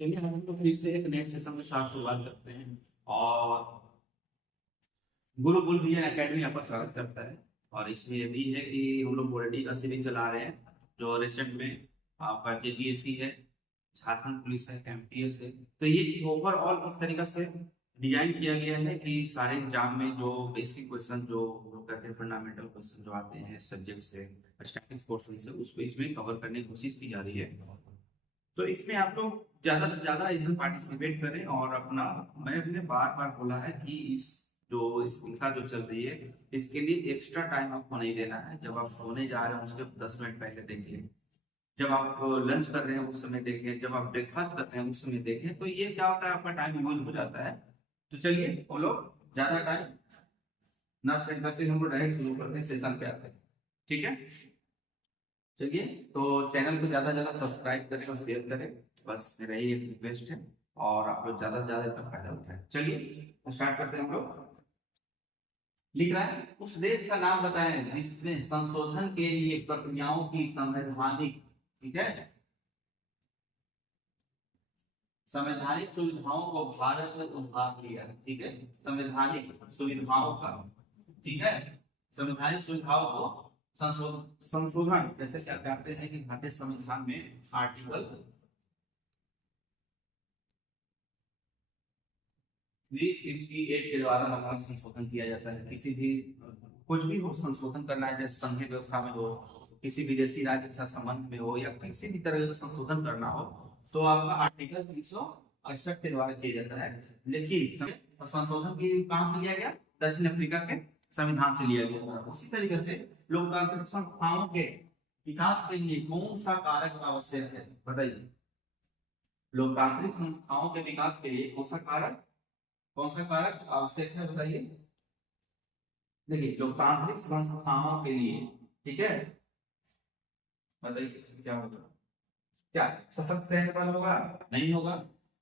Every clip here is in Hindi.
चलिए हम लोग फिर से एक नए सेशन में शुरुआत करते हैं। और गुरुकुल विजन एकेडमी आपका स्वागत करता है। और इसमें ये भी है कि हम लोग पॉलिटी का सीरीज चला रहे हैं, जो रिसेंट में आपका जेपीएससी है, झारखंड पुलिस है, एमटीएस है। तो ये ओवरऑल इस तरीके से डिजाइन किया गया है कि सारे एग्जाम में जो बेसिक क्वेश्चन जो लोग कहते हैं फंडामेंटल क्वेश्चन जो आते हैं सब्जेक्ट से, स्टैटिक्स पोर्शन से, उसको इसमें कवर करने की कोशिश की जा रही है। तो इसमें आप लोग ज्यादा से ज्यादा इसमें पार्टिसिपेट करें और अपना, मैंने बार बार बोला है कि इस जो श्रृंखला जो चल रही है इसके लिए एक्स्ट्रा टाइम आपको नहीं देना है। जब आप सोने जा रहे हैं उसके 10 मिनट पहले देखिए, जब आप लंच कर रहे हैं उस समय देखें, जब आप ब्रेकफास्ट कर रहे हैं उस समय देखें। तो ये क्या होता है, आपका टाइम यूज हो जाता है। तो चलिए वो लोग ज्यादा टाइम ना स्पेंड करते हम लोग डायरेक्ट शुरू करते हैं, सेशन पे आते हैं। ठीक है, चलिए। तो चैनल को ज्यादा से ज्यादा सब्सक्राइब करें और शेयर करें, बस मेरा यही एक रिक्वेस्ट है। और आप लोग ज्यादा से ज्यादा इसका फायदा उठाएं। चलिए स्टार्ट करते हैं हम लोग। लिख रहा है, उस देश का नाम बताएं जिसने संशोधन के लिए प्रक्रियाओं की संवैधानिक, ठीक है, संवैधानिक सुविधाओं को भारत में उभार लिया। ठीक है, संवैधानिक सुविधाओं का, ठीक है, संवैधानिक सुविधाओं को संशोधन, जैसे क्या कहते हैं कि भारतीय संविधान में आर्टिकल 368 के द्वारा हमारा संशोधन किया जाता है। किसी भी कुछ भी हो संशोधन करना है, जैसे संघीय व्यवस्था में हो, किसी विदेशी राज्य के साथ संबंध में हो, या किसी भी तरह का संशोधन करना हो, तो आपका आर्टिकल 368 के द्वारा किया जाता है। लेकिन संशोधन की कहां से लिया गया? दक्षिण अफ्रीका के संविधान से लिया गया था। उसी तरीके से लोकतांत्रिक संस्थाओं के विकास के लिए कौन सा कारक आवश्यक है, बताइए। लोकतांत्रिक संस्थाओं के विकास के लिए कौन सा कारक आवश्यक है, बताइए। देखिए, लोकतांत्रिक संस्थाओं के लिए, ठीक है, बताइए क्या होगा? क्या सशक्त रहने वाला होगा? नहीं होगा।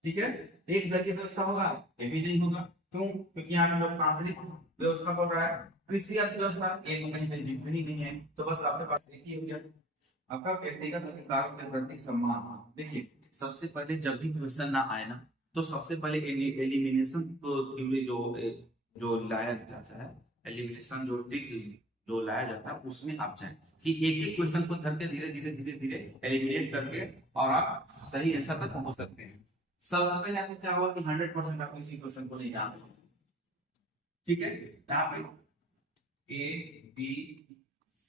ठीक है, एक दल की व्यवस्था होगा? ये भी नहीं होगा। क्यों? क्योंकि यहाँ पे लोकतांत्रिक व्यवस्था बोल रहा है। कृषि अर्थव्यवस्था, एक कहीं पे जिम्मे ही नहीं है, तो बस आपके पास एक ही हो गया, आपका व्यक्तिगत अधिकारों के प्रति सम्मान। देखिए, सबसे पहले जब भी क्वेश्चन ना आए ना, तो सबसे पहले एलिमिनेशन थ्योरी जो लाया जाता है, एलिमिनेशन जो ट्रिक जो लाया जाता है, उसमें आप जाएं कि एक एक क्वेश्चन को धर के धीरे धीरे धीरे धीरे एलिमिनेट करके और आप सही आंसर तक पहुंच सकते हैं। सबसे पहले आपको क्या हुआ कि 100% आप किसी क्वेश्चन को नहीं जानते। ठीक है, यहाँ पे ए, बी,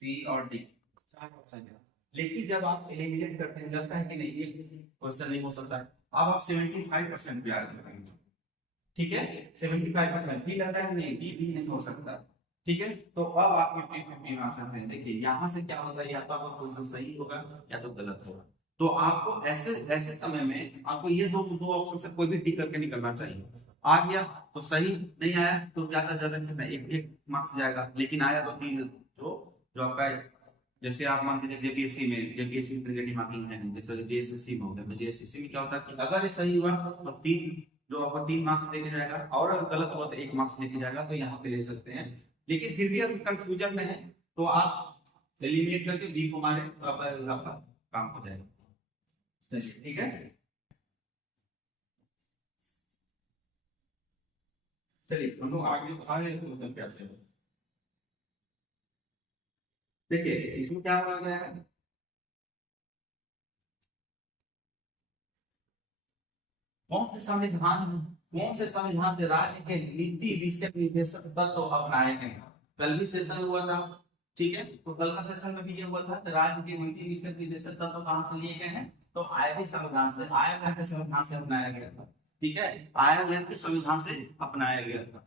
सी और डी चार ऑप्शन है। लेकिन जब आप एलिमिनेट करते हैं, लगता है कि नहीं ये क्वेश्चन नहीं हो सकता है, अब आप 75% पे आ जाते हैं। ठीक है, 75% भी लगता है कि नहीं डी भी नहीं हो सकता। ठीक है, तो अब आप 50-50 आंसर हैं। देखिए यहाँ से क्या होता है, या तो आपका क्वेश्चन सही होगा या तो गलत होगा। तो आपको ऐसे ऐसे समय में आपको ये दो दो ऑप्शन से कोई भी टिक करके निकलना चाहिए। आ गया तो सही, नहीं आया तो ज्यादा कितना एक एक मार्क्स जाएगा, लेकिन आया तो तीन, जो जो आपका, जैसे आप मान लीजिए जेपीएससी में नेगेटिव मार्किंग है नहीं, जैसे जेएसएससी में होता है। तो जेएसएससी में क्या होता है कि अगर ये सही हुआ तो तीन, जो आपको 3 मार्क्स लेके जाएगा, और अगर गलत हुआ तो 1 मार्क्स लेके जाएगा। तो यहाँ पे ले सकते हैं। लेकिन फिर भी अगर कंफ्यूजन में है तो आप एलिमिनेट करके बी को मारे तो आपका काम हो जाएगा। चलिए ठीक है, चलिए हम लोग आगे आगे क्वेश्चन पे आते हैं। देखिए इसमें क्या बोला गया है, कौन से संविधान से राज्य के नीति विषयक निर्देशक तत्व अपनाए गए। कल भी सेशन हुआ था, ठीक है, तो कल का सेशन में भी ये हुआ था कि राज्य के नीति विषयक निर्देशक तत्व कहां से लिए गए हैं, तो आयरलैंड संविधान से, आयरलैंड के संविधान से अपनाया गया था। ठीक है, आयरलैंड के संविधान से अपनाया गया था।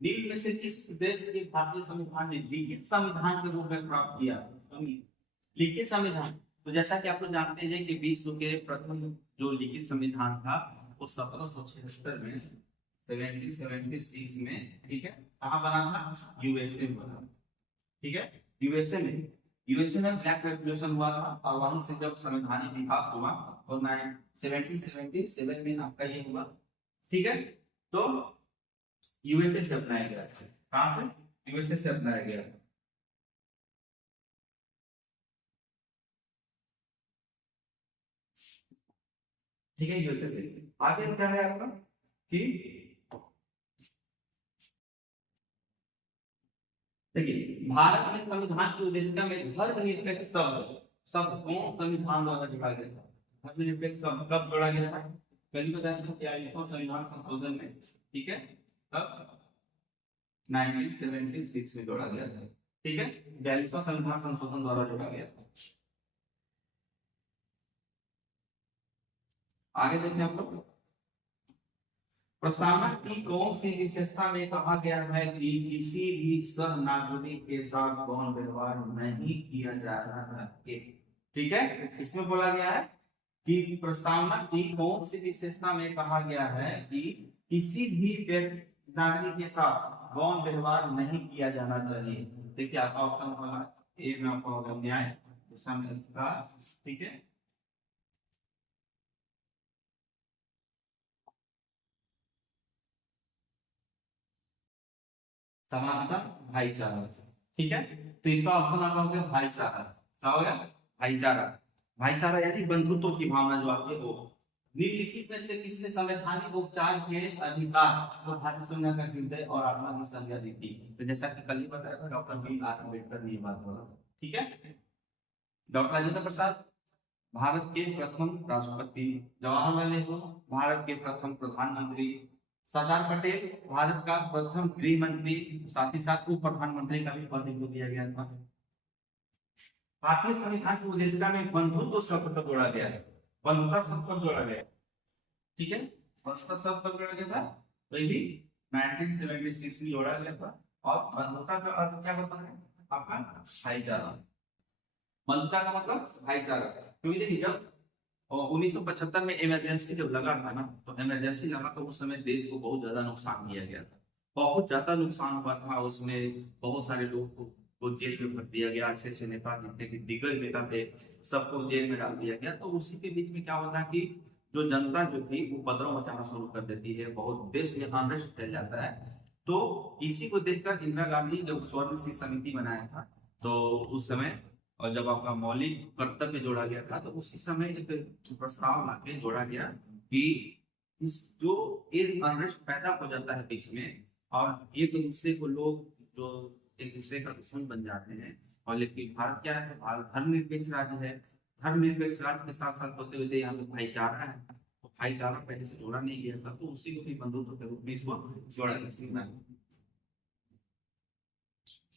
निम्न में से किस देश के भारतीय संविधान ने लिखित संविधान के रूप में प्राप्त किया? लिखित संविधान, तो जैसा कि आप लोग जानते हैं कि विश्व के प्रथम जो लिखित संविधान था वो 1776 में, 1776 में, ठीक है, कहाँ बना था? यूएसए में बना। ठीक है, यूएसए में, यूएसए में ब्लैक रेवोल्यूशन हुआ था, और वहां से जब संवैधानिक विकास हुआ और 1777 में आपका ये हुआ। ठीक है, तो यूएसए से अपनाया गया था। कहां से? यूएसए से अपनाया गया। ठीक है, यूएसए से। आगे क्या है आपका कि देखिए भारत में संविधान की उद्देशिका में धर्मनिरपेक्ष शब्द को संविधान द्वारा जोड़ा गया था। धर्मनिरपेक्ष शब्द कब जोड़ा गया था? कल बताया था कि 42वां संविधान संशोधन में, ठीक है, तब 1976 में जोड़ा गया था। ठीक है, 42वां संविधान संशोधन द्वारा जोड़ा गया था। आगे देखें आप लोग, प्रस्तावना की कौन सी विशेषता में कहा गया है कि किसी भी सह नागरिक के साथ गौण व्यवहार नहीं किया जाना चाहिए? ठीक है, इसमें बोला गया है कि प्रस्तावना की कौन सी विशेषता में कहा गया है कि किसी भी नागरिक के साथ गौण व्यवहार नहीं किया जाना चाहिए। देखिए आपका ऑप्शन होगा ए में आपका होगा न्याय, दूसरा में अधिकार, ठीक है, समानता, भाईचारा। ठीक है, तो इसका ऑप्शन आपका हो गया भाईचारा। क्या हो गया? भाईचारा। भाईचारा यानी बंधुत्व की भावना जो आपकी हो। निम्नलिखित में से किसने संवैधानिक उपचार के अधिकार को भारतीय संविधान का हृदय और आत्मा की संज्ञा दी थी? तो जैसा कि कल ही बताया था, डॉक्टर बी आर अम्बेडकर ने ये बात बोला। ठीक है, डॉक्टर राजेंद्र प्रसाद भारत के प्रथम राष्ट्रपति, जवाहरलाल नेहरू भारत के प्रथम प्रधानमंत्री, सरदार पटेल भारत का प्रथम गृह मंत्री, साथ ही साथ उप प्रधानमंत्री का भी पद इनको दिया गया था। भारतीय संविधान की उद्देशिका में बंधुत्व शब्द को जोड़ा गया है, बंधुता शब्द को जोड़ा गया। ठीक है, बंधुता शब्द को जोड़ा गया था, तो ये भी 1976 में जोड़ा गया था। और बंधुता का अर्थ क्या होता है आपका? भाईचारा। बंधुता का मतलब भाईचारा। क्योंकि देखिए जब 1975 में इमरजेंसी जब लगा था ना, तो इमरजेंसी लगा तो उस समय देश को बहुत ज्यादा नुकसान किया गया था, बहुत ज्यादा नुकसान हुआ था। उसमें बहुत सारे लोगों को जेल में भर दिया गया, अच्छे अच्छे नेता जितने भी दिग्गज नेता थे सबको जेल में डाल दिया गया। तो उसी के बीच में क्या होता है कि जो जनता जो थी वो उपद्रव मचाना शुरू कर देती है, बहुत देश में अनरेस्ट फैल जाता है। तो इसी को देखकर इंदिरा गांधी जब स्वर्ण सिंह समिति बनाया था, तो उस समय और जब आपका मौलिक कर्तव्य जोड़ा गया था, तो उसी समय एक प्रस्ताव लाके जोड़ा गया कि इस जो एक अनरेस्ट पैदा हो जाता है बीच में, और एक दूसरे को लोग जो एक दूसरे का दुश्मन बन जाते हैं। और लेकिन भारत क्या है? भारत धर्मनिरपेक्ष राज्य है। धर्मनिरपेक्ष राज्य के साथ साथ होते हुए यहाँ पे भाईचारा है, तो भाईचारा पहले से जोड़ा नहीं गया था, तो उसी को भी बंधुत्व के रूप में इसको जोड़ा गया।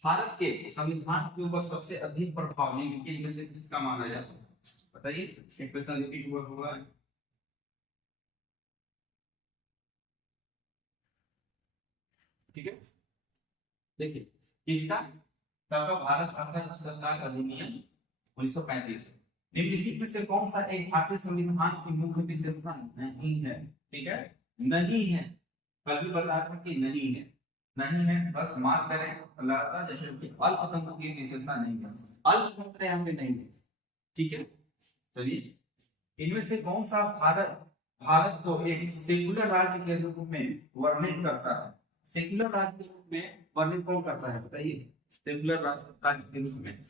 भारत के संविधान के ऊपर सबसे अधिक प्रभाव निम्नलिखित में से किसका माना जाता है? बताइए, एक क्वेश्चन रिपीट हुआ है। ठीक है, देखिए किसका? आपका भारत सरकार अधिनियम 1935। निम्नलिखित में से कौन सा एक भारतीय संविधान की मुख्य विशेषता नहीं है? ठीक है, नहीं है। कल भी बताया था कि नहीं है, नहीं है, बस मार्क करें लगातार। जैसे कि अल्पतंत्र की विशेषता नहीं है, अल्पतंत्र यहाँ पे नहीं है। ठीक है, चलिए, इनमें से कौन सा भारत को एक सेकुलर राज्य के रूप में वर्णित करता है? सेकुलर राज्य के रूप में वर्णित कौन करता है बताइए? सेकुलर राज्य के रूप में,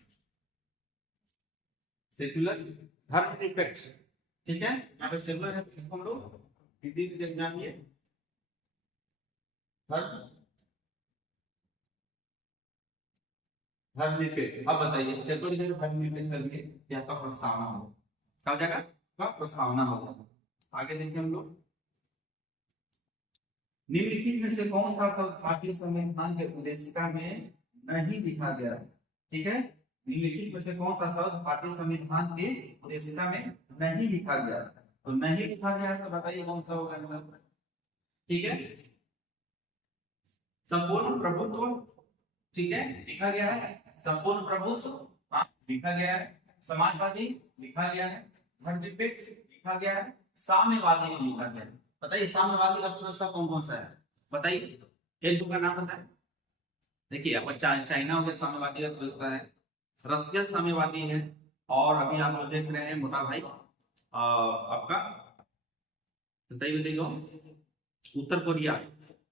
सेकुलर धर्मनिरपेक्ष। ठीक है, यहाँ पे सेकुलर है, इसको हम लोग हिंदी में देख जानिए, धर्मनिरपेक्ष। अब बताइए सेकुलर धर्मनिरपेक्ष करके यहाँ का प्रस्तावना होगा, क्या जगह का प्रस्तावना होगा। आगे देखिए हम लोग, निम्नलिखित में से कौन सा शब्द भारतीय संविधान के उद्देशिका में नहीं लिखा गया? ठीक है, निम्नलिखित में से कौन सा शब्द भारतीय संविधान के उद्देशिका में नहीं लिखा गया? तो नहीं लिखा गया तो बताइए कौन सा होगा आंसर? ठीक है, संपूर्ण प्रभुत्व। ठीक है, लिखा गया है संपूर्ण प्रभुत्व, हाँ लिखा गया है। समाजवादी लिखा गया है, धर्मनिरपेक्ष लिखा गया है, साम्यवादी लिखा गया है। बताइए साम्यवादी अर्थव्यवस्था कौन कौन सा है? बताइए, एक दो का नाम बताएं। देखिए आपका चाइना हो गया साम्यवादी अर्थव्यवस्था है, रशिया साम्यवादी है, और अभी आप जो देख रहे हैं मोटा भाई आपका बताइए, देखो उत्तर कोरिया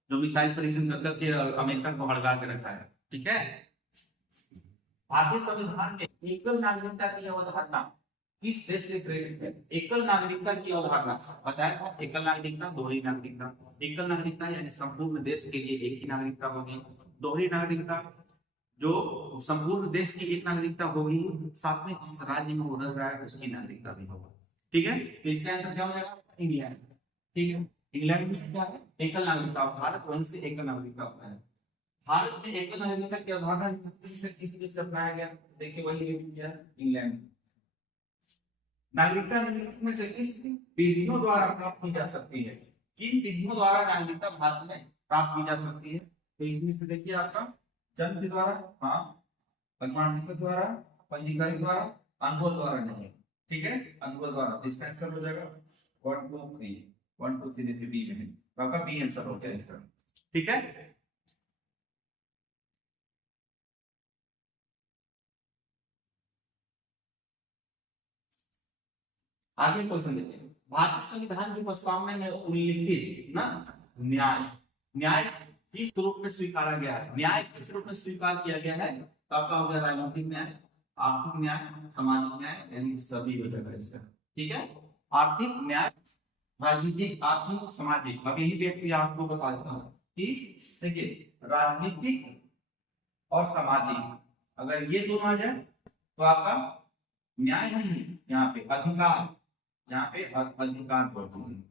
जो मिसाइल परीक्षण कर करके अमेरिका को हड़गा के रखा है। ठीक है, भारतीय संविधान में एकल नागरिकता की अवधारणा किस देश से प्रेरित है? एकल नागरिकता की अवधारणा बताया था। एकल नागरिकता, दोहरी नागरिकता। एकल नागरिकता यानी संपूर्ण देश के लिए एक ही नागरिकता होगी। दोहरी नागरिकता जो संपूर्ण देश की एक नागरिकता होगी, साथ में जिस राज्य में वो रह रहा है उसकी नागरिकता भी होगी। ठीक है, तो इसका आंसर क्या हो जाएगा? इंग्लैंड। ठीक है, इंग्लैंड में क्या है? एकल नागरिकता। भारत वहीं से एकल नागरिकता होता है। भारत में एकल नागरिकता की अवधारणा किस देश से अपनाया गया? देखिए वही क्या, इंग्लैंड। नागरिकता निम्नलिखित में से किस विधियों द्वारा प्राप्त की जा सकती है? किन विधियों द्वारा नागरिकता भारत में प्राप्त की जा सकती है? तो इसमें से देखिए आपका जन्म के द्वारा, हाँ, अनुवांशिक के द्वारा, पंजीकरण द्वारा, अनुभव द्वारा नहीं। ठीक है, अनुभव द्वारा। तो इसका आंसर हो जाएगा 1 2 3। 1 2 3 देखिए बी में है, तो आपका बी आंसर हो गया इसका। ठीक है, आगे क्वेश्चन देखते हैं। भारतीय संविधान की प्रस्तावना में उल्लिखित ना न्याय, न्याय किस रूप में स्वीकारा गया है? न्याय किस रूप में स्वीकार किया गया है? तो आपका हो गया राजनीतिक न्याय, आर्थिक न्याय, सामाजिक न्याय, यानी सभी हो जाएगा इसका। ठीक है, आर्थिक न्याय, राजनीतिक, आर्थिक, सामाजिक। अब यही व्यक्ति आपको बता देता हूँ कि देखिए राजनीतिक और सामाजिक अगर ये दोनों आ जाए तो आपका न्याय नहीं, यहाँ पे अधिकार, यहाँ पे अधिकार बढ़ती है,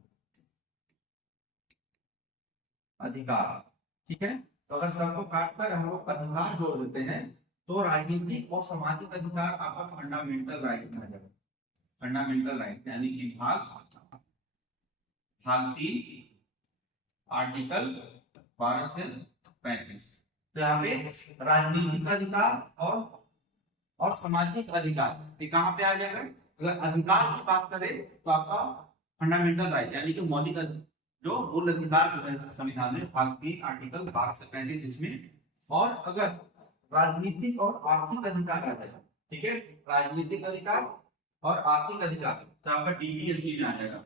अधिकार। ठीक है, तो अगर सबको काटकर हम लोग अधिकार जोड़ देते हैं तो राजनीतिक और सामाजिक अधिकार आपका फंडामेंटल राइट में आ जाएगा। फंडामेंटल राइट यानी कि भाग 3 आर्टिकल 12 से 35। तो यहाँ पे राजनीतिक अधिकार और सामाजिक अधिकार ये कहाँ पे आ जाएगा? अगर अधिकार की बात करें तो आपका फंडामेंटल राइट यानी कि मौलिक जो मूल अधिकार जो है संविधान में भाग 3 आर्टिकल 12 से 35 इसमें। और अगर राजनीतिक और आर्थिक अधिकार आ जाएगा, ठीक है, राजनीतिक अधिकार और आर्थिक अधिकार तो आपका डीपीएसपी में आ जाएगा।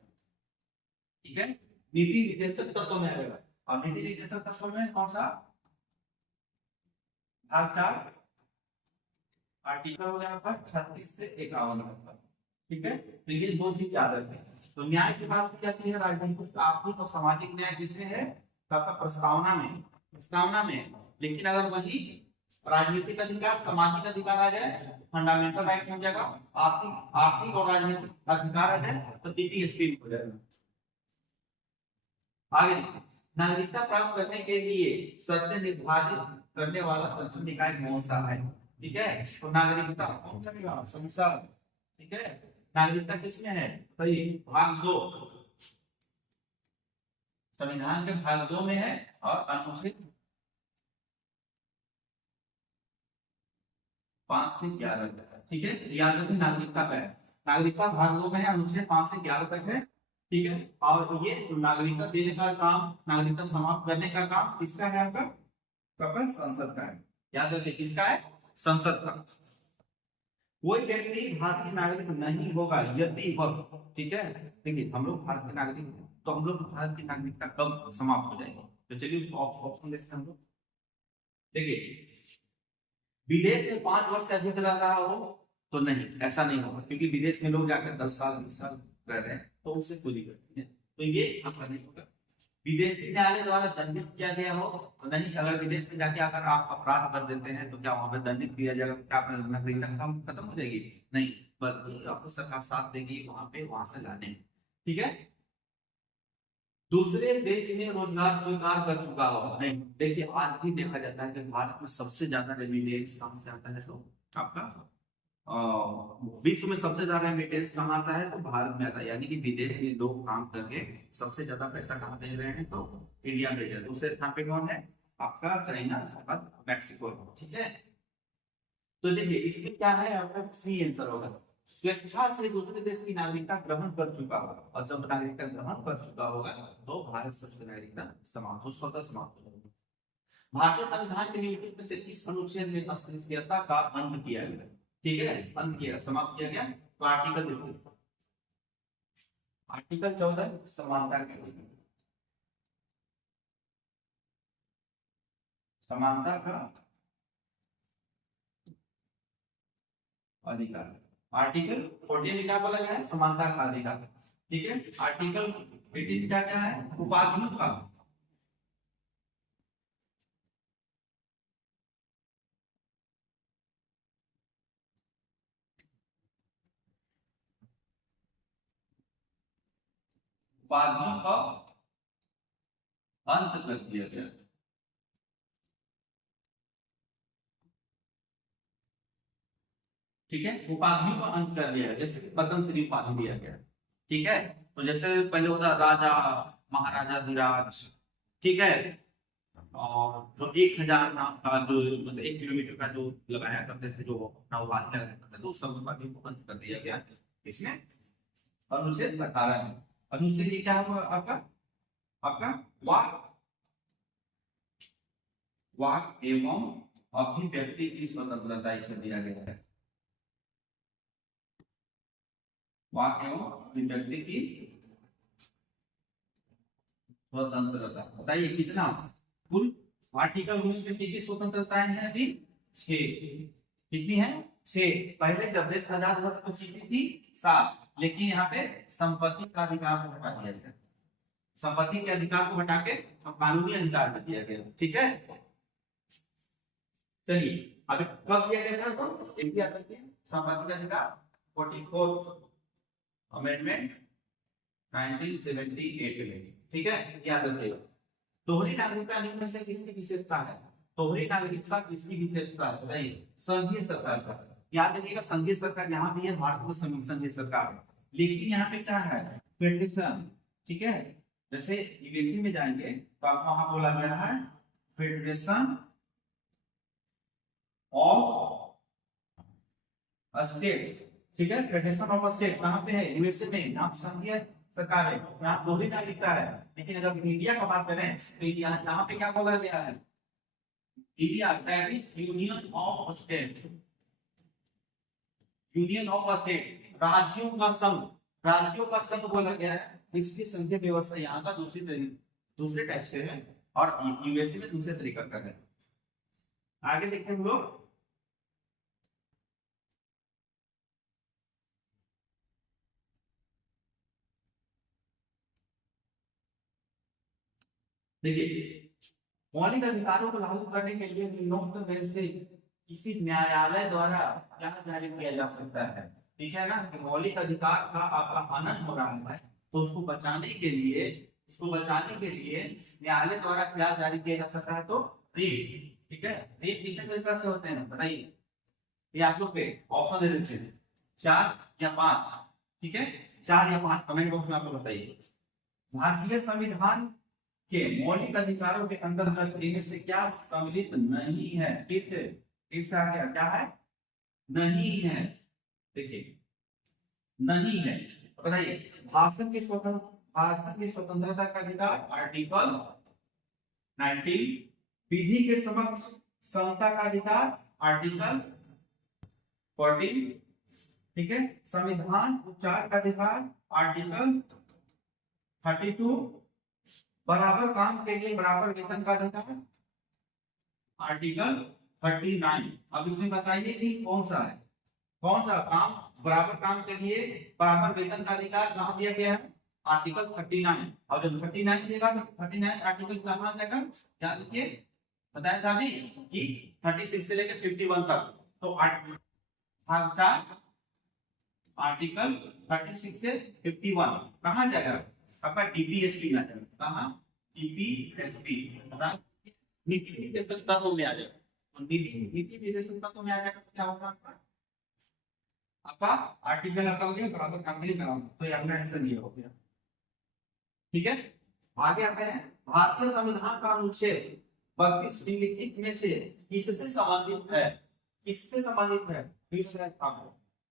ठीक है, नीति निर्देशक तत्व में आ जाएगा। और नीति निर्देशक तत्व में कौन सा? भाग 4 आर्टिकल हो गया आपका 36 से 51। ठीक है, तो ये दो चीज याद रखें। तो न्याय की बात की जाती है राजनीतिक, आर्थिक और सामाजिक न्याय किसमें है? तो आपका प्रस्तावना में, प्रस्तावना में। लेकिन अगर वही राजनीतिक अधिकार, सामाजिक अधिकार आ जाए फंडामेंटल राइट हो जाएगा। आर्थिक आर्थिक और राजनीतिक अधिकार आ जाए तो टीपीएसपी हो जाएगा। आगे नागरिकता प्राप्त करने के लिए शर्तें निर्धारित करने वाला संसदीय निकाय कौन सा है? ठीक है, तो नागरिकता कौन करेगा? संसद। ठीक है, नागरिकता किसमें है? तो ये भाग 2 संविधान के भाग 2 में है और अनुच्छेद 5 से 11 तक। ठीक है, याद रखें नागरिकता का है, नागरिकता भाग 2 में है, अनुच्छेद 5 से 11 तक है। ठीक है, और ये नागरिकता देने का काम, नागरिकता समाप्त करने का काम किसका है? आपका कपल संसद का है। याद रखिए किसका है? संसद का। कोई व्यक्ति भारतीय नागरिक नहीं होगा यदि वह, ठीक है, देखिए हम लोग भारत के नागरिक हैं, तो हम लोग भारत की नागरिकता कब समाप्त हो जाएगी? तो चलिए उस ऑप्शन देखते हैं हम लोग। देखिए विदेश में 5 वर्ष से अधिक रह रहा हो तो नहीं, ऐसा नहीं होगा, क्योंकि विदेश में लोग जाकर 10 साल 20 साल रह रहे हैं तो उससे कोई दिक्कत नहीं है, तो ये आपका नहीं होगा। विदेशी न्यायालय द्वारा दंडित किया गया हो तो नहीं, अगर विदेश में जाके अगर आप अपराध कर देते हैं तो क्या वहां पर दंडित किया जाएगा? क्या आपकी नागरिकता खत्म हो जाएगी? नहीं, बल्कि आपको सरकार साथ देगी वहां पे, वहां से लाने में। ठीक है, दूसरे देश में रोजगार स्वीकार कर चुका हो नहीं। देखिए आज भी देखा जाता है कि भारत में सबसे ज्यादा रेमिटेंस कहां से आता है? तो आपका विश्व में सबसे ज्यादा रेमिटेंस कहाँ आता है? तो भारत में आता है, यानी कि विदेश में लोग काम करके सबसे ज्यादा पैसा कहाँ भेज रहे हैं? तो इंडिया भेज रहे हैं। दूसरे स्थान पे कौन है? आपका चाइना, उसके बाद मैक्सिको है। ठीक है, तो देखिए इसमें क्या है? आपका सी आंसर होगा, स्वेच्छा से दूसरे देश की नागरिकता ग्रहण कर चुका होगा। और जब नागरिकता ग्रहण कर चुका होगा तो भारत से उसकी नागरिकता समाप्त हो, स्वतः समाप्त हो जाएगी। भारतीय संविधान के निम्नलिखित में से किस अनुच्छेद में अस्पृश्यता का अंत किया गया? ठीक है, अंत किया, समाप्त किया गया। तो आर्टिकल देखिए, आर्टिकल 14 समानता के, समानता का अधिकार। आर्टिकल 14 में क्या बोला गया है? समानता का अधिकार। ठीक है, आर्टिकल 18 क्या क्या है? उपाधियों का, उपाधियों का अंत कर दिया गया। ठीक है, उपाधियों का अंत कर दिया गया, जैसे कि पद्म श्री उपाधि दिया गया। ठीक है, तो जैसे पहले होता राजा, महाराजा धीराज। ठीक है, और जो 1000 नाम का जो मतलब 1 किलोमीटर का जो लगाया करते थे, जो अपना उपाधि लगाया करते थे, उस सब उपाधियों को बंद कर दिया गया इसमें अनुच्छेद 18 में। अनुच्छेद ये क्या हुआ आपका? आपका वाक, वाक एवं अभिव्यक्ति की स्वतंत्रता इसे दिया गया है। वाक एवं अभिव्यक्ति की स्वतंत्रता, बताइए कितना? कुल आर्टिकल 19 में कितनी स्वतंत्रताएं हैं? अभी 6। कितनी है? 6। पहले जब देश आजाद हुआ था तो कितनी थी? 7। लेकिन यहाँ पे संपत्ति का अधिकार को हटा दिया गया, संपत्ति के अधिकार को हटा के कानूनी अधिकार दे दिया गया। ठीक है, चलिए अभी कब दिया गया था? तो एक याद रखिए, संपत्ति का अधिकार 44 अमेंडमेंट 1978 में। ठीक है, याद रखिएगा। दोहरी नागरिकता अधिनियम से किसकी विशेषता है? दोहरी नागरिकता किसकी विशेषता है? बताइए। संघीय सरकार का। याद रखिएगा, संघीय सरकार यहाँ भी है, भारत में संघीय सरकार है, लेकिन यहाँ पे क्या है? फेडरेशन। ठीक है, जैसे यूएसए में जाएंगे तो आपको वहां बोला गया है फेडरेशन ऑफ स्टेट्स। ठीक है, फेडरेशन ऑफ स्टेट कहाँ पे है? यूएसए में। यहाँ संघीय सरकार है, यहाँ दोहरी नागरिकता है। लेकिन अगर इंडिया का बात करें तो यहाँ पे क्या बोला गया है? India that is union of state, union of state, राज्यों का संघ, राज्यों का संघ बोला गया है। इसकी संघीय व्यवस्था यहाँ का दूसरे टाइप से है और यूएसए में दूसरे तरीका का है। आगे देखते हैं हम लोग। देखिए, मौलिक अधिकारों को लागू करने के लिए निम्नोक्त में से किसी न्यायालय द्वारा क्या जारी किया जा सकता है? ठीक है ना, कि मौलिक अधिकार का आपका हनन हो रहा है, तो उसको बचाने के लिए, न्यायालय द्वारा क्या जारी किया जा सकता है? तो रीट। ठीक है, रीट कितने तरीके से होते हैं बताइए? ये आप लोग पे ऑप्शन दे देते हैं, 4 या 5। ठीक है, 4 या 5 कमेंट बॉक्स में आप लोग बताइए। भारतीय संविधान के मौलिक अधिकारों के अंतर्गत इनमें से क्या सम्मिलित नहीं है? किस आ गया? क्या है? नहीं है। देखिए, नहीं है। बताइए, भाषण की स्वतंत्रता का अधिकार आर्टिकल 19, विधि के समक्ष समता का अधिकार आर्टिकल 14। ठीक है, संविधान उपचार का अधिकार आर्टिकल 32, बराबर काम के लिए बराबर वेतन का अधिकार आर्टिकल 39। अब इसमें बताइए कि कौन सा है, कौन सा काम, बराबर काम के लिए बराबर वेतन का अधिकार कहाँ दिया गया है? आर्टिकल 39। और जब 39 देगा तो 39 आर्टिकल कहाँ जाएगा? याद रखिए, बताया था अभी कि 36 से लेकर 51 तक। तो आर्टिकल 36 से 51 कहाँ जाएगा? आपका डीपीएसपी में जाएगा। कहाँ? डीपीएसपी, नीति निर्देशक तत्व में आ जाएगा। तो नीति निर्देशक तत्व में आ जाएगा तो क्या होगा आपका? आपका आर्टिकल आपका हो गया बराबर काम के लिए बराबर, तो ये आपका आंसर ये हो गया। ठीक है, आगे आते हैं। भारतीय संविधान का अनुच्छेद 32 निम्नलिखित में से किससे संबंधित है? किससे संबंधित है?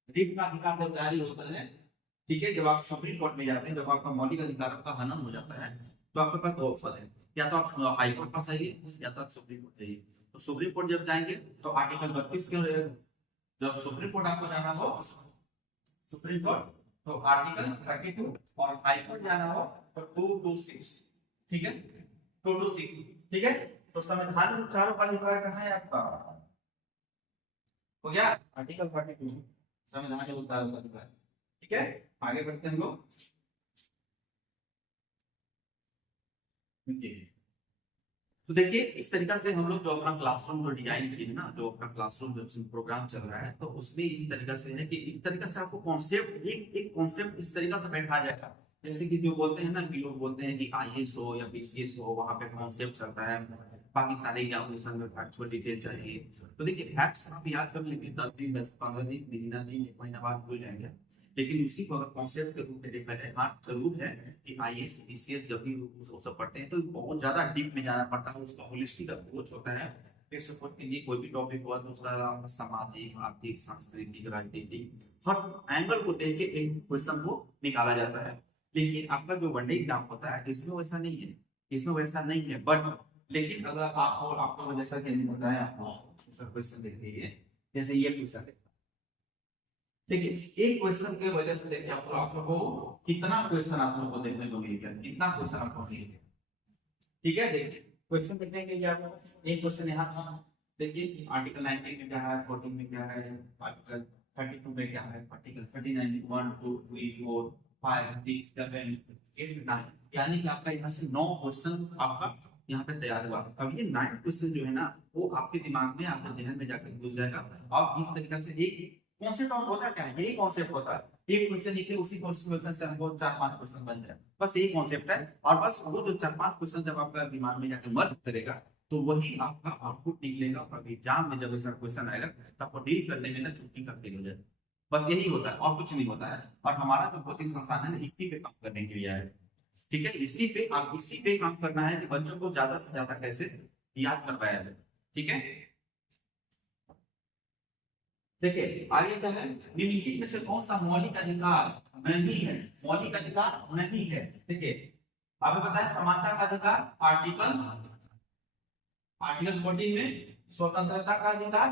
रीट का अधिकार जब जारी होता है, ठीक है, जब आप सुप्रीम कोर्ट में जाते हैं, जब आपका मौलिक अधिकारों का हनन हो जाता है, तो आपके पास दो ऑप्शन है, या तो आप हाई कोर्ट पास आइए या तो आप सुप्रीम कोर्ट जाइए। तो सुप्रीम कोर्ट जब जाएंगे तो आर्टिकल 32 के, जब सुप्रीम कोर्ट आपको जाना हो, सुप्रीम कोर्ट, तो आर्टिकल 32, और हाई कोर्ट जाना हो तो 226। ठीक है, 226। ठीक है, तो संवैधानिक उपचारों का अधिकार कहाँ है आपका? हो गया आर्टिकल 32। संविधान में होता है अधिकार। ठीक है, आगे बढ़ते हैं हम लोग। तो देखिए इस तरीका से हम लोग जो अपना क्लासरूम जो डिजाइन किए है ना, जो अपना क्लासरूम जो प्रोग्राम चल रहा है, तो उसमें इस तरीका से है कि इस तरीका से आपको कॉन्सेप्ट एक एक कॉन्सेप्ट इस तरीका से बैठा जाएगा। जैसे कि जो बोलते हैं ना कि लोग बोलते हैं कि आईएएस हो या बीसीएस हो, वहां पे कॉन्सेप्ट चलता है, बाकी सारे एग्जामिनेशन में फैक्चुअल डिटेल चाहिए। तो देखिए फैक्ट्स आप याद कर लेंगे 10 दिन 15 दिन, महीना दिन, एक महीना बाद भूल जाएंगे, लेकिन उसी को अगर कॉन्सेप्ट के रूप में देखा जाए, हाँ जरूर है कि आईएएस बीसीएस जब भी वो सब पढ़ते हैं तो बहुत ज्यादा डीप में जाना पड़ता है, उसका होलिस्टिक अप्रोच होता है। फिर सपोज कीजिए कोई भी टॉपिक हुआ तो उसका सामाजिक, आर्थिक, सांस्कृतिक, राजनीतिक हर एंगल को देख के एक क्वेश्चन को निकाला जाता है। लेकिन आपका जो वनडे एग्जाम होता है इसमें वैसा नहीं है, इसमें वैसा नहीं है। बट लेकिन अगर आपको जैसा कि मैंने बताया, आपको क्वेश्चन देखिए, जैसे ये क्वेश्चन है, देखिए एक क्वेश्चन के वजह से देखिए आप लोगों को कितना क्वेश्चन आप लोगों को देखने को मिलेगा, कितना क्वेश्चन आपको मिलेगा। ठीक है, देखिए क्वेश्चन देखने के लिए आपको एक क्वेश्चन यहाँ था, देखिए आर्टिकल 19 में क्या है, 14 में क्या है, आर्टिकल 32 में क्या है, आर्टिकल 39 1 2 3 4 5 6 7 8 9, यानी कि आपका यहाँ से 9 क्वेश्चन आपका यहाँ पे तैयार हुआ। अब ये 9 क्वेश्चन जो है ना वो आपके दिमाग में, आपके जहन में जाकर घुस जाएगा। और इस तरीके से एक कॉन्सेप्ट होता क्या है, यही कॉन्सेप्ट होता है, एक क्वेश्चन निकले उसी क्वेश्चन से हमको 4-5 क्वेश्चन बन जाए, बस यही कॉन्सेप्ट है। और बस वो जो 4-5 क्वेश्चन जब आपका दिमाग में जाकर मर्ज करेगा तो वही आपका आउटपुट निकलेगा, और एग्जाम में जब ऐसा क्वेश्चन आएगा तो आपको डील करने में ना छुट्टी का फील हो जाए। बस यही होता है और कुछ नहीं होता है। और हमारा जो कोचिंग संस्थान है ना इसी पे काम करने के लिए है। ठीक है, इसी पे काम करना है कि बच्चों को ज्यादा से ज्यादा कैसे याद करवाया जाए। ठीक है, देखिए आगे क्या है, निम्नलिखित में से कौन सा मौलिक अधिकार नहीं है, मौलिक अधिकार नहीं है। देखिए आपको पता है समानता का अधिकार, आर्टिकल 14 में, स्वतंत्रता का अधिकार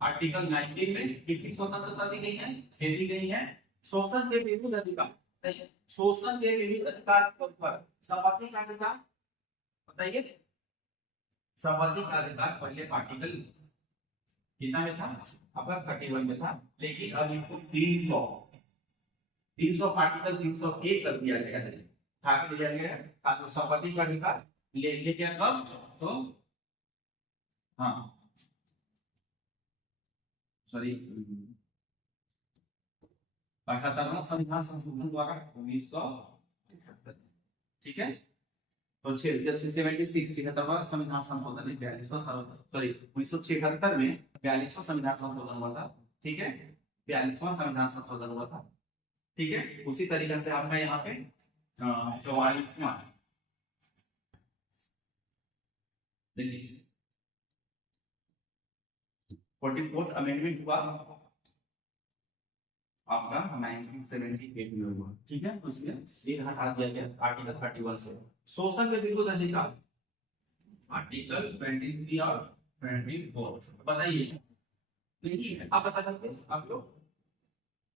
आर्टिकल 19 में कितनी स्वतंत्रता दी गई है, दी गई है। शोषण के विरुद्ध अधिकार, शोषण के विरुद्ध अधिकार पर संपत्ति का अधिकार, बताइए संपत्ति का अधिकार पहले आर्टिकल कितना में था, आपका 31 में था, लेकिन अब इसको 300 आर्टिकल 301 कर दिया गया है, ठाक लिया गया है। तो संपत्ति का अधिकार ले क्या कब, तो हाँ सॉरी 78वां संविधान संशोधन द्वारा 1973। ठीक है, तो 76वां संविधान संशोधन में 1976 में 42वां संविधान संशोधन हुआ था। ठीक है, 42वां संविधान संशोधन हुआ था। ठीक है, उसी तरीके से आपका यहाँ पे 44वां, देखिए 44th अमेंडमेंट हुआ आपका 1978 में हुआ। ठीक है, तो उसमें एक हटा दिया गया आर्टिकल 31 से। शोषण के विरुद्ध अधिकार आर्टिकल 23 और 24, बताइए नहीं है, आप बता सकते आप लोग,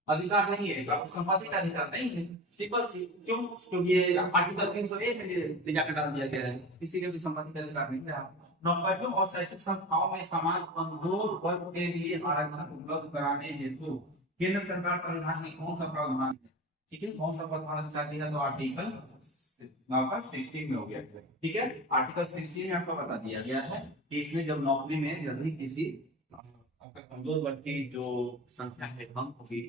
अधिकार नहीं है, संपत्ति का अधिकार नहीं है, सिंपल सी। क्यों, क्योंकि ये आर्टिकल 301 में ले जाकर डाल दिया गया है, किसी के भी संपत्ति का अधिकार नहीं है। नौकरियों और शैक्षिक संस्थाओं में समाज कमजोर वर्ग के लिए आरक्षण उपलब्ध कराने हेतु केंद्र सरकार संविधान में कौन सा प्रावधान है, ठीक है, कौन सा प्रावधान चाहती है, तो आर्टिकल आपका 16 में हो गया। ठीक है, आर्टिकल 16 में आपको बता दिया गया है कि इसमें जब नौकरी में जब भी किसी आपका कमजोर वर्ग की जो संख्या है कम होगी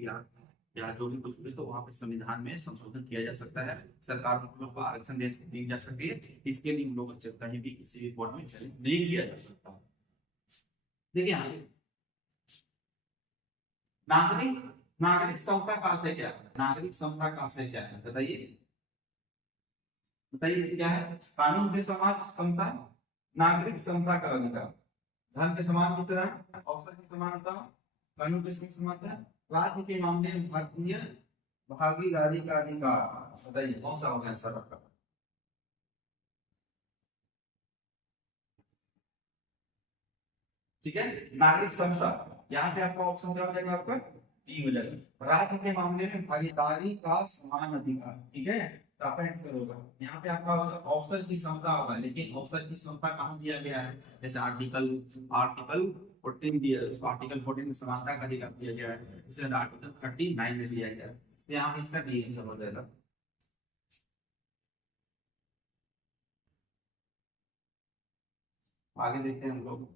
या जो भी कुछ भी, तो वहां पे संविधान में संशोधन किया जा सकता है, सरकार को आरक्षण दी जा सकती है। इसके लिए उन लोगों को कहीं भी किसी भी कोर्ट में चैलेंज नहीं किया जा सकता। देखिए नागरिक नागरिक समता का आशय क्या है, नागरिक समता का आशय क्या है, बताइए बताइए क्या है, कानून के समाज समता, नागरिक समता का अधिकार, धन के समान वितरण, अवसर की समानता, कानून के समानता, राज्य के मामले में भारतीय भागीदारी का अधिकार। बताइए कौन सा होगा आंसर आपका। ठीक है, नागरिक समता, यहाँ पे आपका ऑप्शन क्या हो जाएगा, आपका डी हो जाएगा। राज्य के मामले में भागीदारी का समान अधिकार, ठीक है, तो आपका आंसर होगा। यहाँ पे आपका अवसर की समता होगा, लेकिन अवसर की समता कहाँ दिया गया है, जैसे आर्टिकल 14 दिया, आर्टिकल 14 में समानता का अधिकार दिया गया है, उसे आर्टिकल 39 में दिया गया है। तो यहाँ पे इसका डी आंसर हो जाएगा। आगे देखते हैं हम लोग।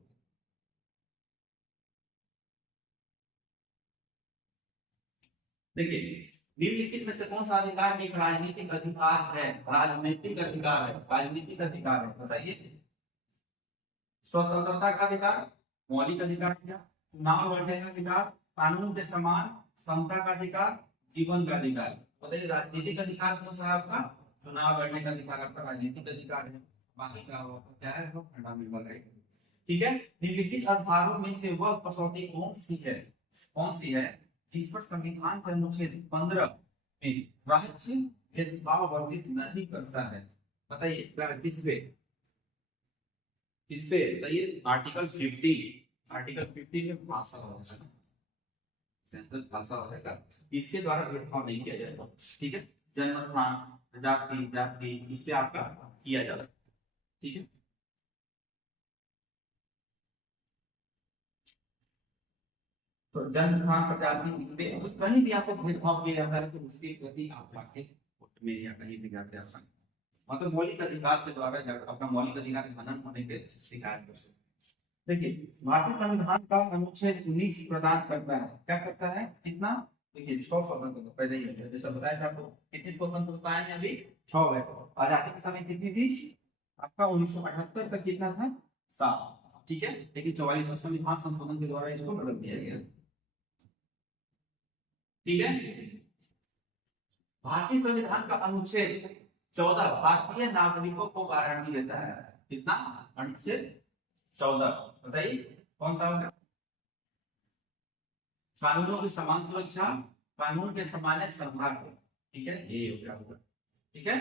देखिए, निम्नलिखित में से कौन सा अधिकार एक राजनीतिक अधिकार है? राजनीतिक अधिकार है, राजनीतिक अधिकार है, बताइए। स्वतंत्रता का अधिकार, मौलिक अधिकार क्या? चुनाव लड़ने का अधिकार, कानून के समान, समता का अधिकार, जीवन का अधिकार। बताइए राजनीतिक अधिकार कौन सा है आपका? चुनाव लड़ने का अधिकार आपका राजनीतिक अधिकार है। बाकी का क्या है? वो फंडामेंटल राइट। ठीक है। निम्नलिखित आधारों में से वह कसौटी कौन सी है, कौन सी है जिस पर संविधान के अनुच्छेद 15 में राज्य भेदभाव वर्जित नहीं करता है? बताइए किस पे, किस पे बताइए? आर्टिकल 50, आर्टिकल 50 में भाषा होगा, सेंसर भाषा होगा, इसके द्वारा भेदभाव नहीं किया जाएगा। ठीक है। जन्म स्थान, जाति, जाति, इस पे आपका किया जा सकता है। ठीक है। तो जन्म स्थान पर जाति, इस पे कहीं भी आपको भेदभाव किया जाता है तो उसके प्रति आप जाके कोर्ट में या कहीं भी जाके आप मतलब मौलिक अधिकार के द्वारा अपना मौलिक अधिकार हनन होने के शिकायत कर सकते। देखिए, भारतीय संविधान का अनुच्छेद 19 प्रदान करता है, क्या करता है? कितना? देखिए 6 स्वतंत्रता पहले ही है, जैसा बताया था आपको। कितनी स्वतंत्रताएं हैं अभी? 6 है। आजादी के समय कितनी थी आपका? 1978 तक कितना था? 7। ठीक है। लेकिन 44वें संविधान संशोधन के द्वारा इसको बदल दिया गया। ठीक है। भारतीय संविधान का अनुच्छेद 14 भारतीय नागरिकों को गारंटी देता है। कितना? अनुच्छेद 14, बताइए कौन सा होगा? कानूनों की समान सुरक्षा, कानून के समान संभाग। ठीक है, ये हो गया। ठीक है।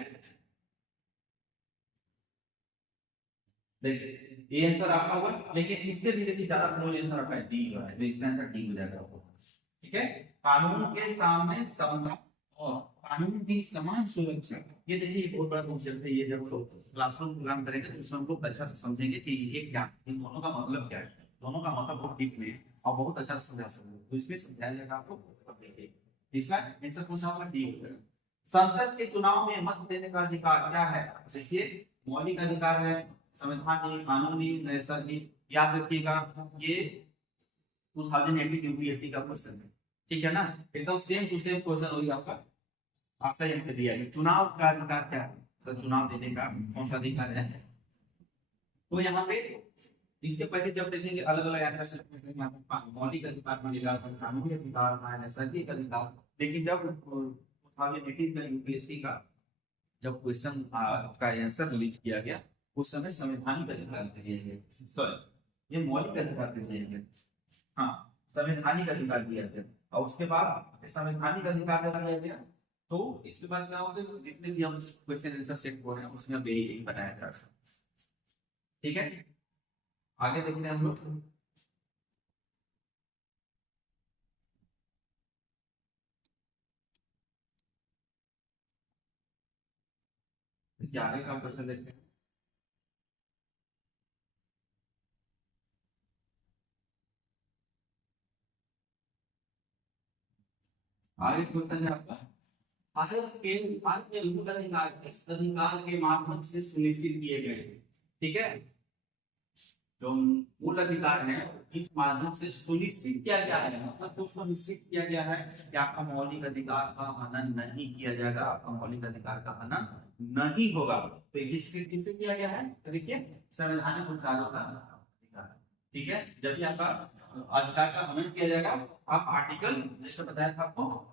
देखिए ये आंसर आपका हुआ, लेकिन इससे भी देखिए ज्यादा क्लोज आंसर आपका डी है, तो इसका आंसर डी हो जाएगा आपको। ठीक है। कानून के सामने समता और कानून की समान सुरक्षा, ये देखिए बहुत बड़ा कॉन्सेप्ट है। ये जब लोग क्लासरूम प्रोग्राम करेंगे तो इसमें हम लोग अच्छा से समझेंगे कि ये क्या, इन दोनों का मतलब क्या है। दोनों का मतलब बहुत डीप में और बहुत अच्छा से समझा सकते हैं, तो इसमें समझाया जाएगा आपको। देखिए इसका आंसर कौन सा होगा? डी होगा। संसद के चुनाव में मत देने का अधिकार क्या है? देखिए मौलिक अधिकार है, संवैधानिक, कानूनी, नैसर्गिक। याद रखिएगा ये 2018 यूपीएससी का क्वेश्चन है। ठीक है ना, एकदम सेम टू सेम क्वेश्चन होगी आपका। आपका यहाँ पे दिया है चुनाव का अधिकार क्या है, तो चुनाव देने का कौन सा अधिकार है। तो यहाँ पे इसके पहले जब देखेंगे अलग अलग आंसर, मौलिक अधिकार मिलेगा, कानूनी अधिकार, नैसर्गिक अधिकार। लेकिन जब 2018 का यूपीएससी का जब क्वेश्चन का आंसर रिलीज किया गया, उस समय संवैधानिक अधिकार दिए गए, तो ये मौलिक अधिकार दिए गए। हाँ, संवैधानिक अधिकार दिया गया, और उसके बाद संवैधानिक अधिकार दिया गया तो इसके बाद क्या होगा? जितने भी हम क्वेश्चन आंसर सेट हो रहे हैं उसमें यही बनाया जा सकता है। ठीक है। आगे देखते हैं हम लोग। आगे का क्वेश्चन देखते हैं। आगे क्वेश्चन है आपका, भारत के मूल अधिकार किस अधिकार के माध्यम से सुनिश्चित किए गए? ठीक है। जो मूल अधिकार है इस माध्यम से सुनिश्चित किया गया है, मतलब उसको निश्चित किया गया है कि आपका मौलिक अधिकार का हनन नहीं किया जाएगा, आपका मौलिक अधिकार का हनन नहीं होगा। तो किससे किया गया है? तो देखिए संवैधानिक अधिकारों का अधिकार। ठीक है। जब भी आपका अधिकार का हनन किया जाएगा, आप आर्टिकल जैसे बताया था आपको,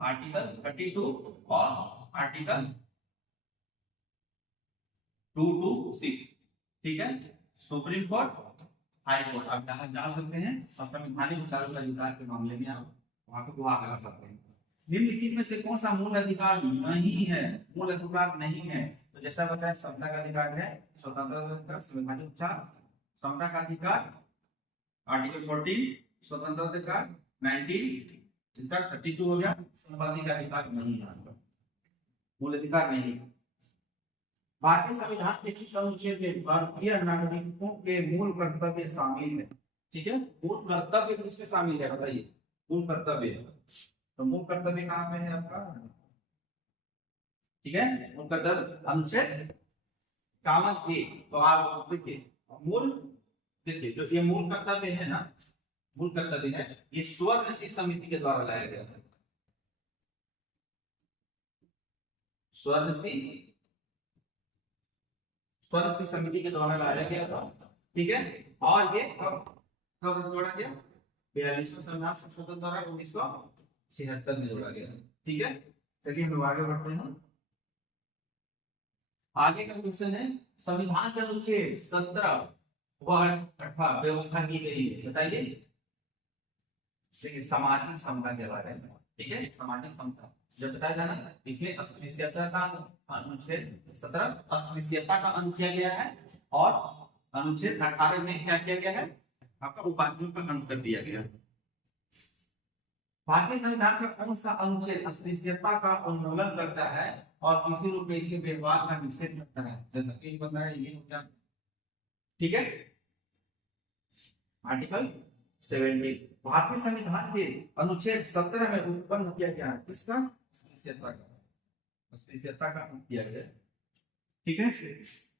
आर्टिकल 32 और आर्टिकल 226। ठीक है। सुप्रीम कोर्ट, हाई कोर्ट, आप जहां जा सकते हैं और संवैधानिक अधिकारों का अधिकार के मामले में आप वहां पे गुहार लगा सकते हैं। निम्नलिखित में से कौन सा मूल अधिकार नहीं है? मूल अधिकार नहीं है तो जैसा बताया समता का अधिकार है, स्वतंत्रता, संवैधानिक उपचार, समता का अधिकार आर्टिकल 14, स्वतंत्रता अधिकार 19, इसका 32 हो गया। संवैधानिक अधिकार नहीं है, मूल अधिकार नहीं है। भारतीय संविधान के किस अनुच्छेद में भारतीय नागरिकों के मूल कर्तव्य शामिल है? ठीक है। मूल कर्तव्य किसमें शामिल है बताइए, मूल कर्तव्य। तो मूल कर्तव्य कहाँ पे है आपका, ठीक है, मूल कर्तव्य अनुच्छेद कामक ए। तो आप देखिए मूल, देखिए जो ये मूल कर्तव्य है ना, मूल कर्तव्य है, ये स्वदेशी समिति के द्वारा लाया गया था। स्वदेशी स्वदेशी समिति के द्वारा लाया गया था, ठीक है। और ये कब कब जोड़ा गया, 42वें संविधान संशोधन द्वारा 1976 में जोड़ा गया, ठीक है। चलिए हम आगे बढ़ते हैं। आगे का क्वेश्चन है, संविधान के अनुच्छेद 17 व 18 व्यवस्था की गई है, बताइए। देखिए सामाजिक समता के बारे में, ठीक है, सामाजिक समता जब बताया था ना, इसमें अस्पृश्यता का अनुच्छेद 17 अस्पृश्यता का अंत किया गया है, और अनुच्छेद 18 में क्या किया गया है, आपका उपाधियों का अंत कर दिया गया है। भारतीय संविधान का कौन सा अनुच्छेद अस्पृश्यता का उन्मूलन करता है और किसी रूप में इसके व्यवहार का निषेध करता है, जैसा कि बताया ये क्या, ठीक है। आर्टिकल 70 भारतीय संविधान के अनुच्छेद 17 में उत्पन्न किया गया है, किसका, अस्पृश्यता का, अस्पृश्यता का अंत किया गया, ठीक है।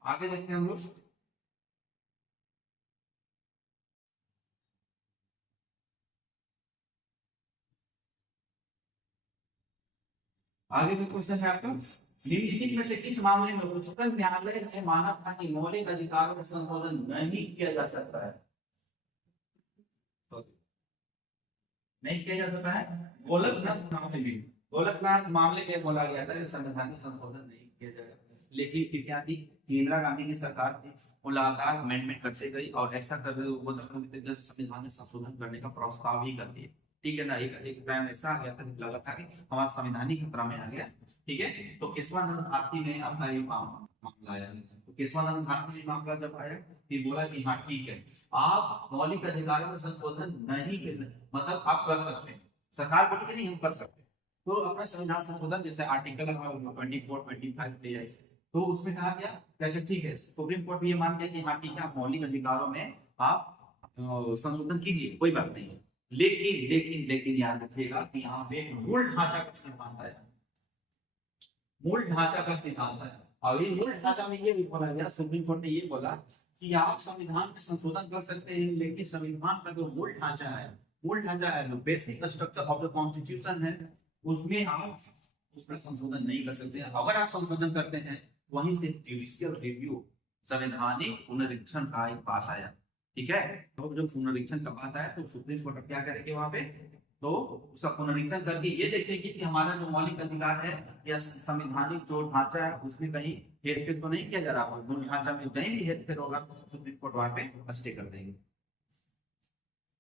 आगे देखते हैं हम लोग। आगे का क्वेश्चन है आपका, निम्नलिखित में से किस मामले में उच्चतम न्यायालय ने माना था कि मौलिक अधिकारों में संशोधन नहीं किया जा सकता है, नहीं किया जा सकता है। गोलकनाथ मामले में, गोलकनाथ मामले में बोला गया था कि संविधान में संशोधन नहीं किया जाएगा, लेकिन क्या थी, इंदिरा गांधी की सरकार थी, वो लगातार अमेंडमेंट करते गई और ऐसा कर रहे वो तरीके से संविधान में संशोधन करने का प्रस्ताव ही कर दिए, ठीक है ना। एक टाइम ऐसा आ गया था, लगा था कि हमारा संविधान ही खतरा में आ गया, ठीक है। तो केशवानंद भारती ने अपना ये मामला आया, तो केशवानंद भारती ने मामला जब आया कि बोला कि हाँ ठीक है, आप मौलिक अधिकारों में संशोधन नहीं कर, मतलब आप कर सकते हैं, सरकार बोली कि नहीं हम कर सकते हैं। तो अपना संविधान संशोधन जैसे आर्टिकल 24, 25 ले जाए, तो उसमें कहा गया अच्छा ठीक है, सुप्रीम कोर्ट ये मान गया कि हाँ ठीक है, आप मौलिक अधिकारों में आप संशोधन कीजिए, कोई बात नहीं है। लेकिन लेकिन लेकिन याद रखिएगा कि यहाँ पे मूल ढांचा का सिद्धांत है, मूल ढांचा का सिद्धांत है। और ये मूल ढांचा में ये भी बोला गया, सुप्रीम कोर्ट ने ये बोला कि आप संविधान में संशोधन कर सकते हैं, लेकिन संविधान का जो मूल ढांचा है, मूल ढांचा है जो basic structure of the constitution है, उसमें आप उसमें संशोधन नहीं कर सकते। अगर आप संशोधन करते हैं, वहीं से जुडिशियल रिव्यू, संवैधानिक पुनरीक्षण का एक बात आया, ठीक है। तो जो पुनरीक्षण का बात आया, तो सुप्रीम कोर्ट क्या करेंगे वहां पे, तो उसका पुनरीक्षण करके ये देखेंगे कि हमारा जो मौलिक अधिकार है या संवैधानिक जो ढांचा है, उसमें कहीं हेरफेर तो नहीं किया जा रहा, मूल ढांचा में कहीं भी हेरफेर होगा तो सुप्रीम कोर्ट वहां पे स्टे कर देंगे,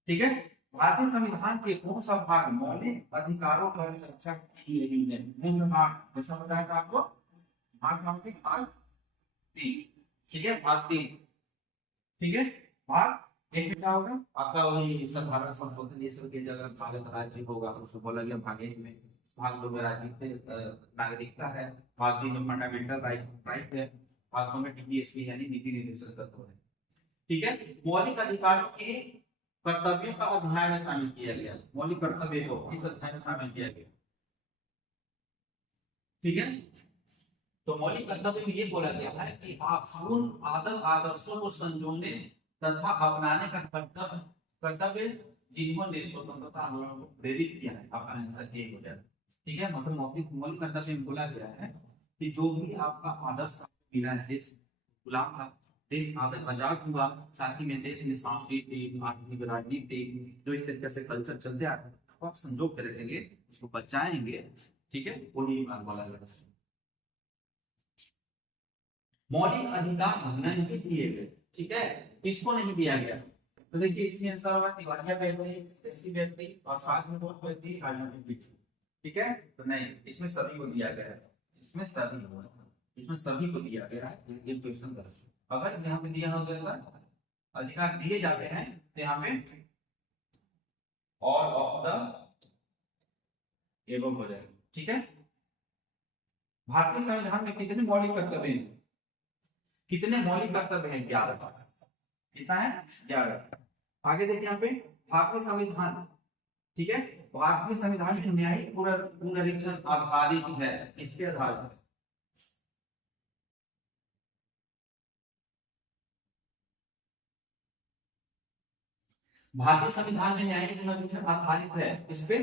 ठीक है। भारतीय संविधान के कौन सा भाग मौलिक अधिकारों पर चर्चा की गई है, कौन सा भाग, जैसा बताया था आपको, भाग मौलिक भाग 3, ठीक है, भाग 3, ठीक है। भाग एक में क्या होगा आपका, वही साधारण संशोधन ये सब किया जाएगा, भारत राज्य होगा, उसको बोला गया भाग 1 में। भाग 2 में राजनीतिक नागरिकता है, भाग 3 में फंडामेंटल राइट है, भाग 2 में टीपीएसपी यानी नीति निर्देशक तत्व है, ठीक है। मौलिक अधिकारों के कर्तव्यों का अध्याय में शामिल किया गया, मौलिक कर्तव्य को इस अध्याय में शामिल किया गया, ठीक है। तो मौलिक कर्तव्य में ये बोला गया है कि आप पूर्ण आदर्शों को संजोने तथा अपनाने का कर्तव्य जिन्होंने स्वतंत्रता आंदोलन को प्रेरित किया है, आपका आंसर ए हो जाएगा, ठीक है। मतलब मौलिक कर्तव्य में बोला गया है कि जो भी आपका आदर्श मिला है, देश गुलाम था, देश आजाद हुआ, साथ ही में देश में सांस्कृतिक, आर्थिक, राजनीतिक जो इस तरीके से कल्चर चलते आ रहे हैं, उसको आप संजो के रखेंगे, उसको बचाएंगे, ठीक है, वही बात बोला गया। मौलिक अधिकार नहीं दिए गए, ठीक है, किसको नहीं दिया गया, तो देखिए इसमें आंसर होगा दिवालिया व्यक्ति, विदेशी व्यक्ति और साथ में कौन व्यक्ति, राजनीतिक व्यक्ति, ठीक है। तो नहीं, इसमें सभी को दिया गया है, इसमें सभी को, इसमें सभी को दिया गया है, ये क्वेश्चन कर, अगर यहाँ पे दिया हो गया अधिकार दिए जाते हैं, तो यहाँ पे ऑल ऑफ द एबव हो जाएगा, ठीक है। भारतीय संविधान में कितने मौलिक कर्तव्य हैं, कितने मौलिक कर्तव्य हैं, 11, कितना है 11। आगे देखिए यहाँ पे भारतीय संविधान, ठीक है, भारतीय संविधान में न्यायिक पुनरीक्षण आधारित है, इसके आधार पर भारतीय संविधान में न्यायिक पुनरीक्षण आधारित है, इस पे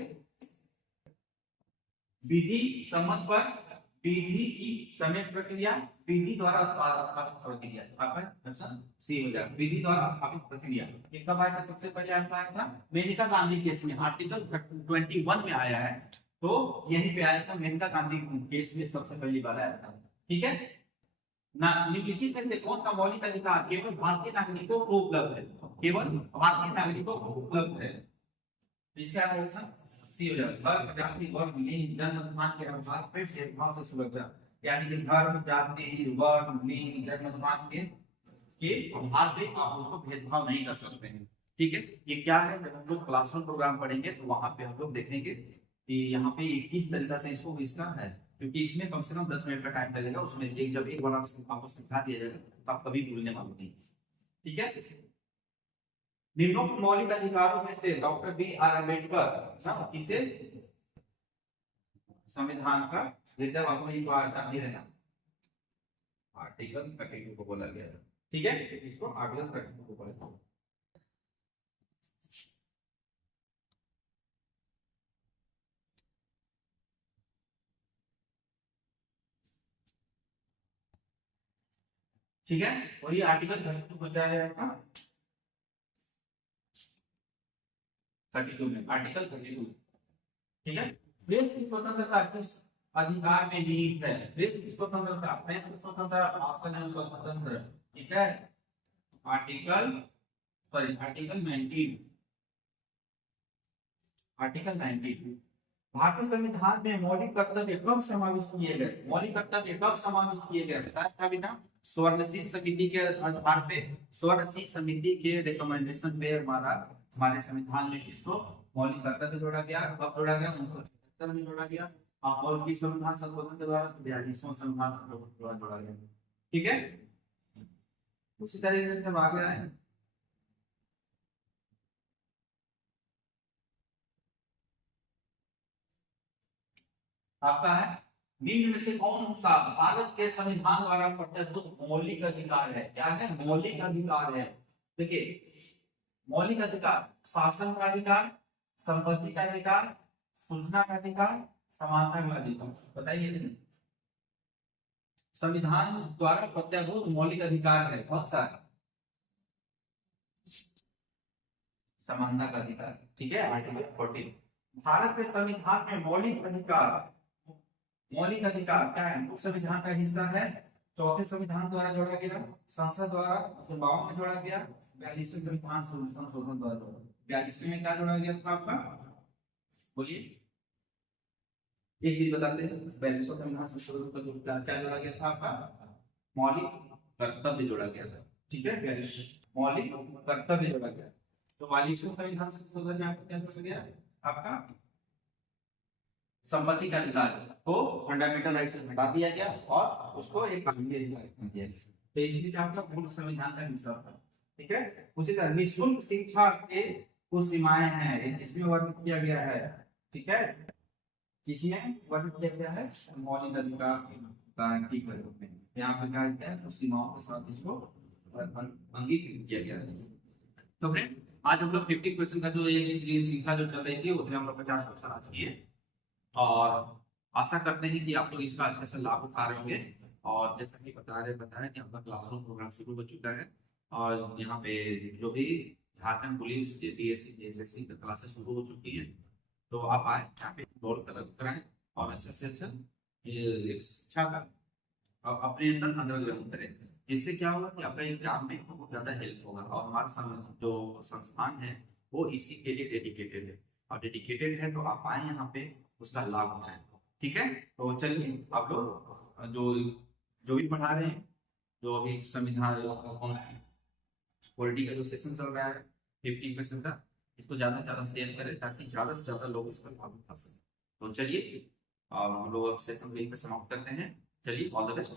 विधि सम्मत पर विधि की समय प्रक्रिया, विधि द्वारा स्थापित प्रक्रिया, आपका ऑप्शन सी हो जाएगा, विधि द्वारा स्थापित प्रक्रिया। ये कब आया था? सबसे पहले आया था मेनका गांधी केस में, आर्टिकल 21 में आया है, तो यहीं पे आया था मेनका गांधी केस में सबसे पहली बार आया था, ठीक है ना। निम्नलिखित में से कौन सा मौलिक अधिकार केवल भारतीय नागरिकों को उपलब्ध है? केवल भारतीय नागरिकों को उपलब्ध है, इसका ऑप्शन सी हो जाएगा, धर्म जाति वर्ग लिंग जन्म स्थान के आधार पर भेदभाव से सुरक्षा, यानी कि धर्म जाति वर्ग लिंग जन्म स्थान के आधार पे आप उसको भेदभाव नहीं कर सकते हैं, ठीक है। ये क्या है? जब हम लोग क्लासरूम प्रोग्राम पढ़ेंगे तो वहां पे हम लोग देखेंगे कि यहाँ पे किस तरीका से इसको इसका है, क्योंकि इसमें कम से कम 10 मिनट का टाइम लगेगा, उसमें जब एक बार आपको समझा दिया जाएगा तो आप कभी भूलने वाले नहीं, ठीक है। निम्नोक्त मौलिक अधिकारों में से डॉक्टर बी आर अम्बेडकर ना किसे संविधान का हृदय नहीं रहना, आर्टिकल 32 को बोला गया था, ठीक है, इसको आर्टिकल 32 को बोला था। ठीक है, और ये आर्टिकल 32 को क्या है आपका 32 में, आर्टिकल 32, ठीक है। प्रेस की स्वतंत्रता किस अधिकार में निहित है? प्रेस की स्वतंत्रता, प्रेस की स्वतंत्रता भाषण एवं स्वतंत्र, ठीक है, आर्टिकल 19, आर्टिकल 19। भारतीय संविधान में मौलिक कर्तव्य कब समाविष्ट किए गए? मौलिक कर्तव्य कब समाविष्ट किए गए? बताया था बिना स्वर्णशील समिति के आधार पे, स्वर्णशील समिति के रिकमेंडेशन पे हमारे संविधान में इसको मौलिक कर्तव्य जोड़ा गया। कब जोड़ा गया? 1977 में जोड़ा गया, और किस संविधान संशोधन के द्वारा? 42वां संविधान संशोधन के द्वारा जोड़ा गया, ठीक है। उसी तरीके से हम आगे आए, आपका है निम्न में से कौन सा भारत के संविधान द्वारा प्रदत्त मौलिक अधिकार है? क्या है? मौलिक अधिकार है। देखिए, मौलिक अधिकार, शासन का अधिकार, संपत्ति का अधिकार, सूचना का अधिकार, समानता का अधिकार, बताइए। संविधान द्वारा प्रत्याभूत मौलिक अधिकार है कौन सा? समानता का अधिकार, ठीक है, आर्टिकल 14। भारत के संविधान में मौलिक अधिकार, मौलिक अधिकार क्या है? उप संविधान का हिस्सा है, चौथे संविधान द्वारा जोड़ा गया, संसद द्वारा 52 में जोड़ा गया, 42वें संविधान संशोधन द्वारा जोड़ा। 42वें में क्या जोड़ा गया था आपका? बोलिए, एक चीज बताते हैं, 42वें संविधान संशोधन का क्या जोड़ा गया था आपका? मौलिक कर्तव्य जोड़ा गया था, ठीक है, 42वें मौलिक कर्तव्य जोड़ा गया। तो 42वें संविधान संशोधन में आपका क्या जोड़ा गया? आपका संपत्ति का अधिकार को फंडामेंटल राइट से हटा दिया गया और उसको एक कानूनी अधिकार बना दिया गया। तो इसलिए क्या होगा? पूर्ण संविधान का हिस्सा था, ठीक है। उसी तरह निःशुल्क शिक्षा के कुछ सीमाएं हैं, इसमें वर्णित किया गया है, ठीक है, किसमें वर्णित किया गया है? मौलिक अधिकार की गारंटी के रूप में यहाँ पे क्या किया है? सीमाओं के साथ इसको अंगीकृत किया गया है। तो फ्रेंड, आज हम लोग 50 क्वेश्चन का जो ये सीरीज सीखा जो चल रही थी, उसमें हम लोग 50 क्वेश्चन आज किए, और आशा करते हैं कि आप लोग इसका अच्छे से लाभ उठा रहे होंगे। और जैसा कि बताया कि आपका क्लासरूम प्रोग्राम शुरू हो चुका है, और यहाँ पे जो भी झारखंड पुलिस DSC SSC की क्लासेस शुरू हो चुकी है, तो आप आए यहाँ पे रोल कराएं और अच्छे से अच्छा ये शिक्षा का अपने अंदर ग्रहण करें, जिससे क्या होगा कि आपका एग्जाम में बहुत ज्यादा हेल्प होगा। और हमारा जो संस्थान है वो इसी के लिए डेडिकेटेड है, और डेडिकेटेड है तो आप आए यहाँ पे उसका लाभ उठाएं, ठीक है। तो चलिए, आप लोग जो भी पढ़ा रहे हैं, जो अभी संविधान पॉलिटी का जो सेशन चल रहा है 50% का, इसको ज्यादा से ज्यादा शेयर करें ताकि ज्यादा से ज्यादा लोग इसका लाभ उठा सकें। तो चलिए, हम लोग अब सेशन यहीं पे समाप्त करते हैं। चलिए, ऑल द बेस्ट।